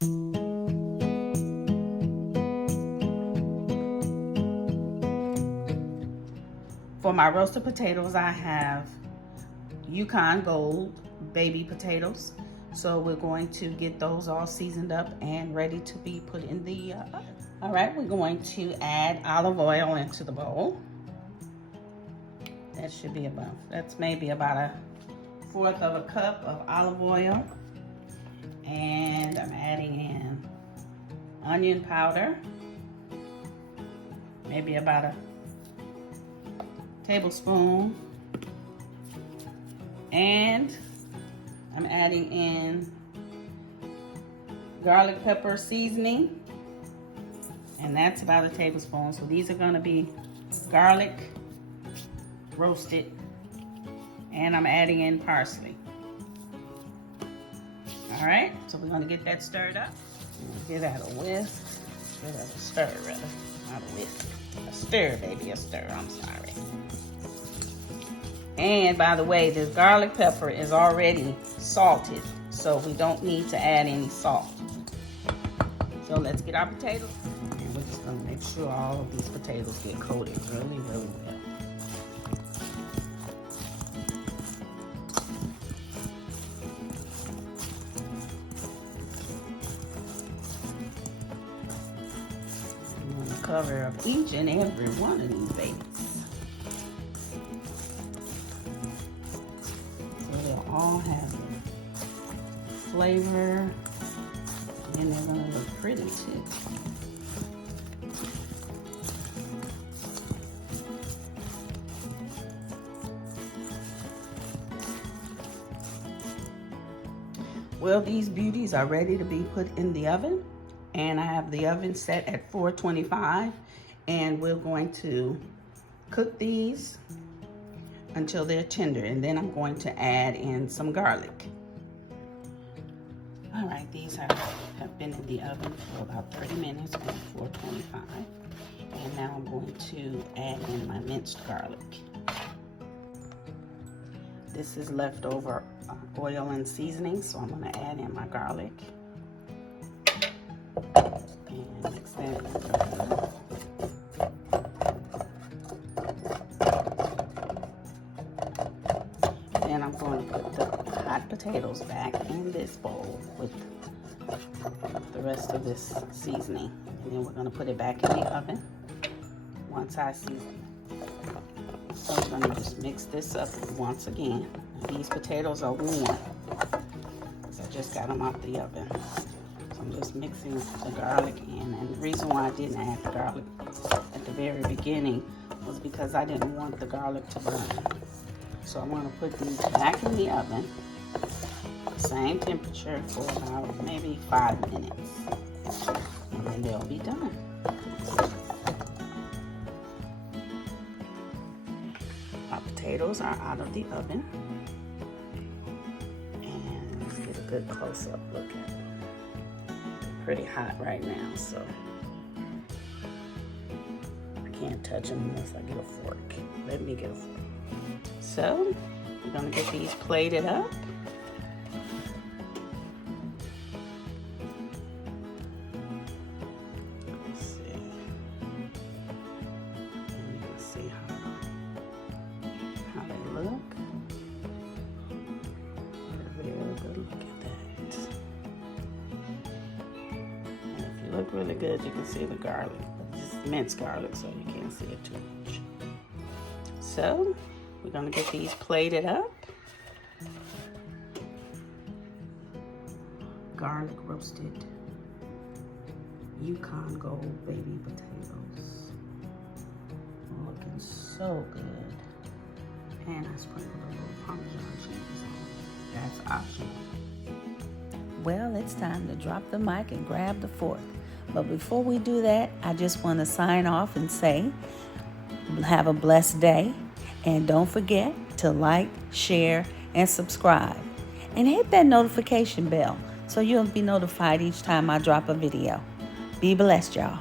For my roasted potatoes, I have Yukon Gold baby potatoes. So we're going to get those all seasoned up and ready to be put in the oven. All right, we're going to add olive oil into the bowl. That should be that's maybe about 1/4 of a cup of olive oil. And I'm adding in onion powder, maybe about a tablespoon. And I'm adding in garlic pepper seasoning, and that's about a tablespoon. So these are going to be garlic roasted, and I'm adding in parsley. All right, so we're going to get that stirred up. Give that a whisk. Give that a stir, rather. Not a whisk. A stir, baby, a stir. I'm sorry. And by the way, this garlic pepper is already salted, so we don't need to add any salt. So let's get our potatoes. And we're just gonna make sure all of these potatoes get coated really, really well. I'm gonna cover up each and every one of these babies. All have flavor, and they're gonna look pretty too. Well, these beauties are ready to be put in the oven, and I have the oven set at 425, and we're going to cook these until they're tender, and then I'm going to add in some garlic. All right, these have been in the oven for about 30 minutes on 425, and now I'm going to add in my minced garlic. This is leftover oil and seasoning, so I'm going to add in my garlic and mix that in. Then I'm going to put the hot potatoes back in this bowl with the rest of this seasoning. And then we're going to put it back in the oven once I season it. So I'm going to just mix this up once again. Now, these potatoes are warm because I just got them out the oven. So I'm just mixing the garlic in. And the reason why I didn't add the garlic at the very beginning was because I didn't want the garlic to burn. So I'm going to put these back in the oven, same temperature, for about maybe 5 minutes, and then they'll be done. Our potatoes are out of the oven, and let's get a good close-up look at them. They're pretty hot right now, so I can't touch them unless I get a fork. Let me get a fork. So, we're going to get these plated up. Let's see. You can see how they look. Very good. Look at that. And if you look really good, you can see the garlic. It's minced garlic, so you can't see it too much. So, we're going to get these plated up. Garlic roasted Yukon Gold baby potatoes. Looking so good. And I sprinkled a little Parmesan cheese on. That's optional. Well, it's time to drop the mic and grab the fork. But before we do that, I just want to sign off and say, have a blessed day. And don't forget to like, share, and subscribe. And hit that notification bell so you'll be notified each time I drop a video. Be blessed, y'all.